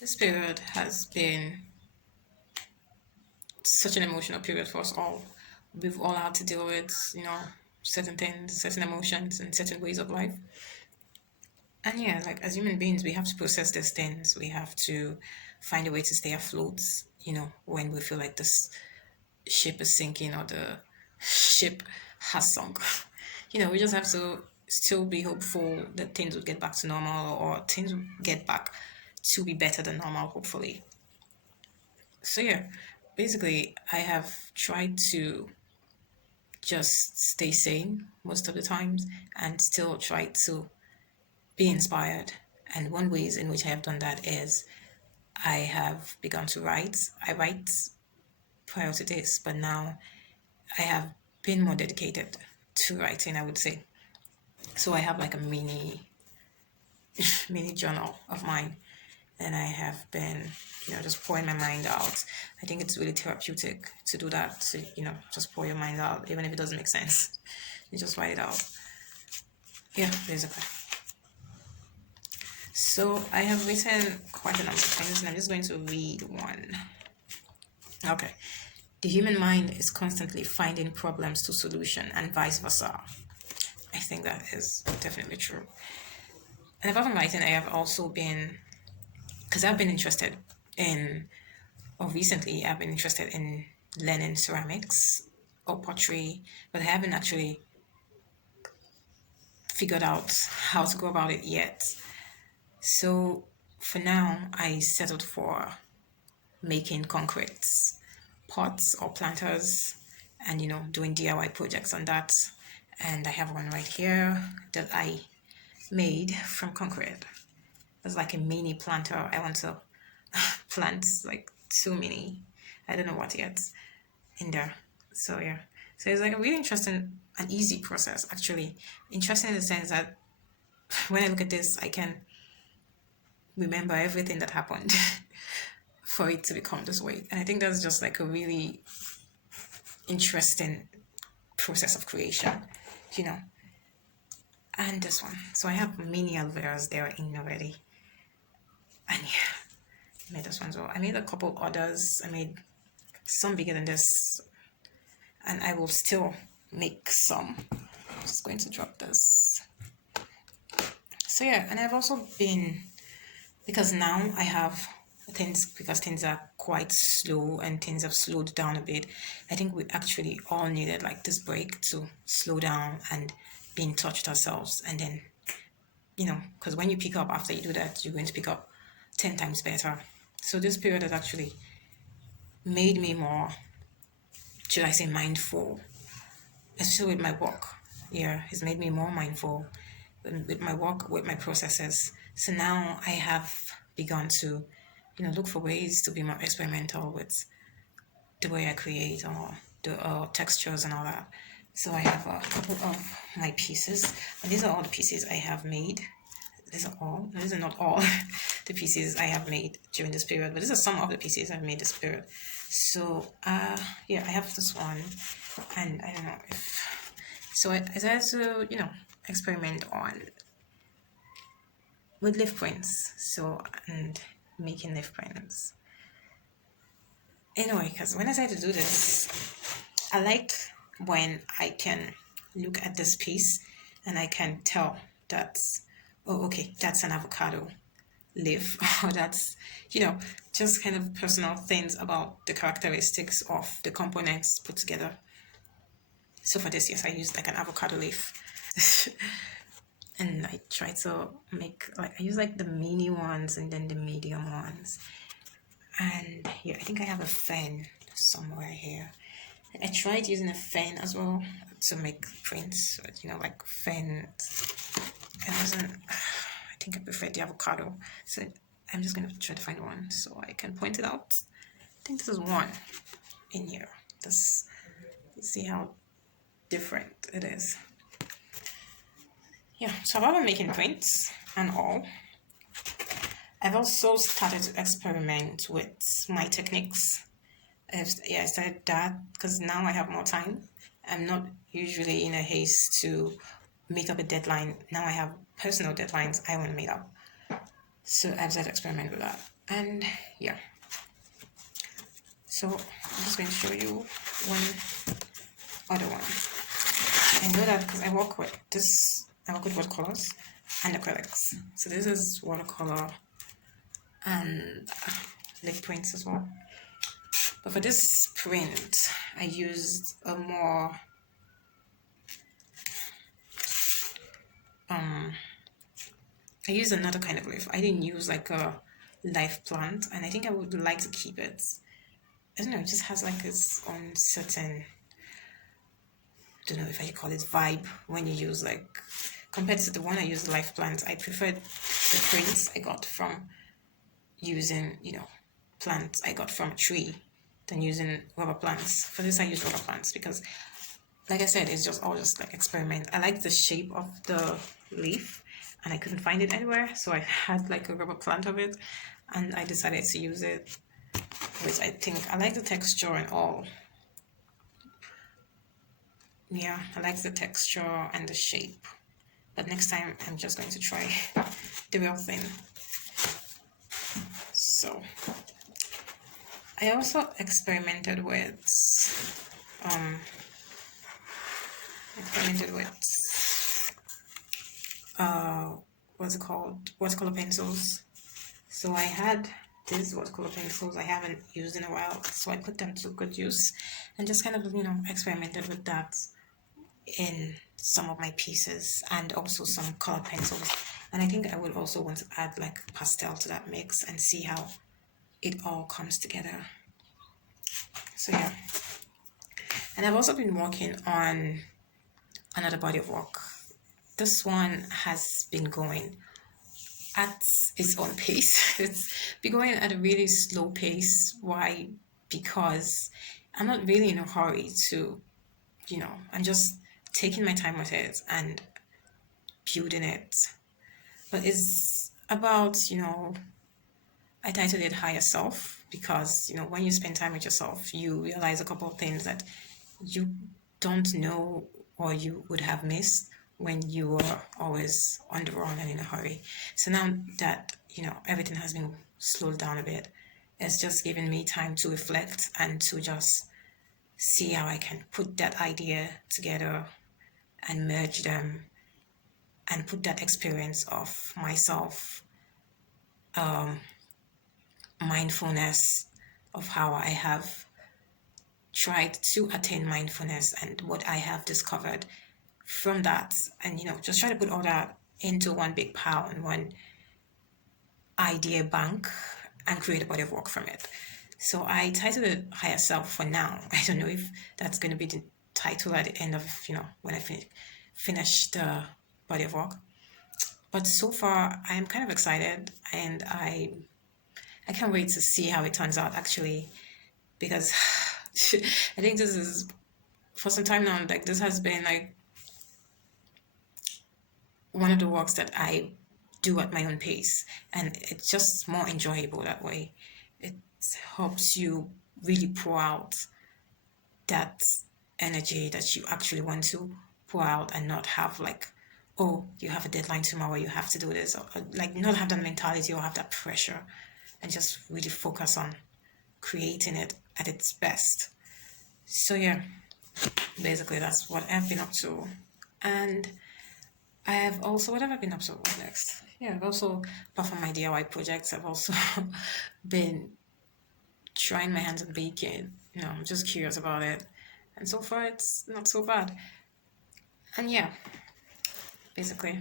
This period has been such an emotional period for us all. We've all had to deal with, certain things, certain emotions, and certain ways of life. And yeah, like as human beings, we have to process these things. We have to find a way to stay afloat, when we feel like this ship is sinking or the ship has sunk. We just have to still be hopeful that things will get back to normal or things will get back to be better than normal, hopefully. So yeah, basically, I have tried to just stay sane most of the times and still try to be inspired. And one ways in which I have done that is I have begun to write. I write prior to this, but now I have been more dedicated to writing, I would say. So I have like a mini journal of mine, and I have been, just pouring my mind out. I think it's really therapeutic to do that, to, just pour your mind out, even if it doesn't make sense. You just write it out. Yeah, basically. So I have written quite a number of things, and I'm just going to read one. Okay. The human mind is constantly finding problems to solution and vice versa. I think that is definitely true. And apart from writing, I have also been, because I've been interested in, or recently I've been interested in learning ceramics or pottery, but I haven't actually figured out how to go about it yet. So for now, I settled for making concretes, pots or planters, and doing DIY projects on that. And I have one right here that I made from concrete. It's like a mini planter. I want to plant like too many. I don't know what yet in there. So yeah. So it's like a really interesting and easy process actually. Interesting in the sense that when I look at this, I can remember everything that happened for it to become this way. And I think that's just like a really interesting process of creation, you know. And this one. So I have mini aloe veras there in already. And yeah, I made this one as well. I made a couple others. I made some bigger than this. And I will still make some. I'm just going to drop this. So yeah, and I've also been, because now I have things, because things are quite slow and things have slowed down a bit. I think we actually all needed like this break to slow down and be in touch with ourselves. And then, because when you pick up after you do that, you're going to pick up 10 times better. So this period has actually made me more, should I say, mindful, especially with my work. Yeah, it's made me more mindful with my work, with my processes. So now I have begun to, look for ways to be more experimental with the way I create or the textures and all that. So I have a couple of my pieces, and these are all the pieces I have made. These are all. These are not all the pieces I have made during this period, but these are some of the pieces I've made this period. So yeah, I have this one, and I don't know if so. I decided to experiment on with leaf prints. So and making leaf prints. Anyway, because when I decided to do this, I like when I can look at this piece and I can tell that, oh, okay, that's an avocado leaf, or that's, just kind of personal things about the characteristics of the components put together. So for this, yes, I used like an avocado leaf. And I try to make like I use like the mini ones and then the medium ones. And yeah, I think I have a fan somewhere here. I tried using a fan as well to make prints, but, like fan. It wasn't. I think I prefer the avocado. So I'm just gonna try to find one so I can point it out. I think this is one in here. This, you see how different it is. Yeah, so I've been making prints and all. I've also started to experiment with my techniques. Yeah, I started that because now I have more time. I'm not usually in a haste to meet up a deadline. Now I have personal deadlines I want to meet up. So I've started to experiment with that. And yeah, so I'm just going to show you one other one. I know that because I work with this, I work with watercolors and acrylics. So this is watercolor and lip prints as well. But for this print, I used a more I used another kind of leaf. I didn't use like a live plant, and I think I would like to keep it. I don't know, it just has like its own certain, I don't know if I call it vibe when you use like, compared to the one I used live plant, I preferred the prints I got from using, plants I got from a tree than using rubber plants. For this, I use rubber plants because, like I said, it's just all just like experiment. I like the shape of the leaf and I couldn't find it anywhere, so I had like a rubber plant of it and I decided to use it, which I think I like the texture and all. Yeah, I like the texture and the shape, but next time I'm just going to try the real thing. So I also experimented with what's it called, watercolor pencils. So I had these watercolor pencils I haven't used in a while, so I put them to good use and just kind of experimented with that in some of my pieces and also some color pencils. And I think I would also want to add like pastel to that mix and see how it all comes together. So yeah, and I've also been working on another body of work. This one has been going at its own pace. It's been going at a really slow pace. Why? Because I'm not really in a hurry to, I'm just taking my time with it and building it. But it's about, I titled it Higher Self because, when you spend time with yourself, you realize a couple of things that you don't know or you would have missed when you were always on the run and in a hurry. So now that, everything has been slowed down a bit, it's just given me time to reflect and to just see how I can put that idea together and merge them and put that experience of myself, mindfulness, of how I have tried to attain mindfulness and what I have discovered from that, and just try to put all that into one big pile and one idea bank and create a body of work from it. So I titled it Higher Self for now. I don't know if that's going to be the title at the end of, when I finish the body of work. But so far, I am kind of excited and I can't wait to see how it turns out actually, because I think this is, for some time now, like this has been like one of the works that I do at my own pace, and it's just more enjoyable that way. It helps you really pour out that energy that you actually want to pour out and not have like, oh, you have a deadline tomorrow, you have to do this, or like not have that mentality or have that pressure, and just really focus on creating it at its best. So yeah, basically that's what I've been up to. And I have also, what have I been up to? What next? Yeah, I've also, apart from my DIY projects, I've also been trying my hands at baking. I'm just curious about it. And so far, it's not so bad. And yeah, basically,